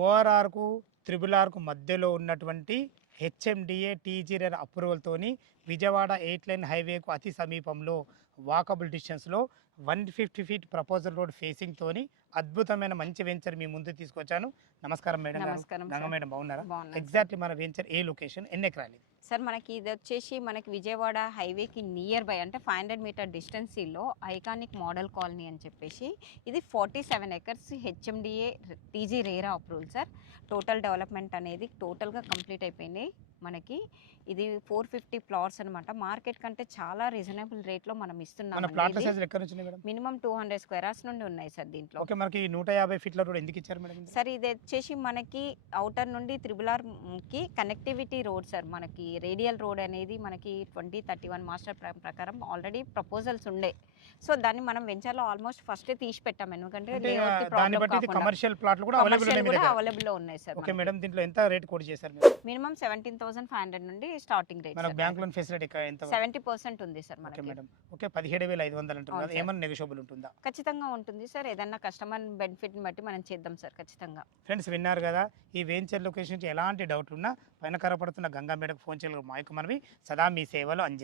ఓఆర్ఆర్కు triple arc మధ్యలో ఉన్నటువంటి HMDA TGR అప్రూవల్తోని Vijayawada 8 line హైవేకు అతి సమీపంలో వాకబుల్ డిస్టెన్స్లో 150 ఫీట్ ప్రపోజల్ రోడ్ ఫేసింగ్ తోని అద్భుతమైన మంచి వెంచర్ మీ ముందు తీసుకొచ్చాను. నమస్కారం మేడం గారు. నమస్కారం గంగ సార్. మేడం బాగున్నారా? బాగున్నాను ఎగ్జాక్ట్లీ మన వెంచర్ ఏ లొకేషన్, ఎన్ని ఎకరాలు ఇది? సార్ మనకి ఇది వచ్చేసి మనకి విజయవాడ హైవేకి నియర్ బై అంటే 500 మీటర్ డిస్టెన్సీలో ఐకానిక్ మోడల్ కాలనీ అని చెప్పేసి ఇది 47 acres HMDA TG RERA approval sir. Total development అనేది టోటల్గా కంప్లీట్ అయిపోయింది. మనకి ఇది 450 ప్లాట్స్ అనమాట. మార్కెట్ కంటే చాలా రీజనబుల్ రేట్లో మనం మన ఇస్తున్నాం. ప్లాట్ల సైజులు ఎక్కడ నుంచి మేడం? మినిమం 200 స్క్వేర్ యార్డ్స్ నుండి ఉన్నాయి సార్ దీంట్లో. ఓకే, మనకి 150 ఫీట్ల రోడ్ ఎందుకు ఇచ్చారు మేడం? సార్ ఇది వచ్చేసి మనకి అవుటర్ నుండి త్రిబుల్ ఆర్కి కనెక్టివిటీ రోడ్ సార్. మనకి రేడియల్ రోడ్ అనేది మనకి 2031 మాస్టర్ ప్రకారం ఆల్రెడీ ప్రపోజల్స్ ఉండే. సో దాన్ని మనం వెంచర్లో ఆల్మోస్ట్ ఫస్ట్ తీసి పెట్టాం. ఎందుకంటే దాన్ని బట్టి ఇది కమర్షియల్ ప్లాట్లు కూడా అవైలబుల్ లో ఉన్నాయి సార్. ఓకే మేడం, దీంట్లో ఎంత రేట్ కోట్ చేశారు మీరు? మినిమం 17,500 నుండి స్టార్టింగ్ రేట్. మనకు బ్యాంక్ లోన్ ఫెసిలిటీ ఎంత? 70% ఉంది సార్ ఓకే మనకి. మేడం. ఓకే, 17,500 అంటారు కదా, అవును సార్. ఏమన్నా నెగోషియబుల్ ఉంటుందా? ఖచ్చితంగా ఉంటుంది సార్. ఏదన్నా కస్టమర్ బెనిఫిట్ బట్టి మనం చేద్దాం సార్ ఖచ్చితంగా. ఫ్రెండ్స్ విన్నారు కదా, ఈ వెంచర్ లొకేషన్ ఎలాంటి డౌట్ ఉన్నా పైన కనపడుతున్న గంగా మేడకు ఫోన్ చేయాలి. మాకు మనవి సదా మీ సేవలో అంజలి.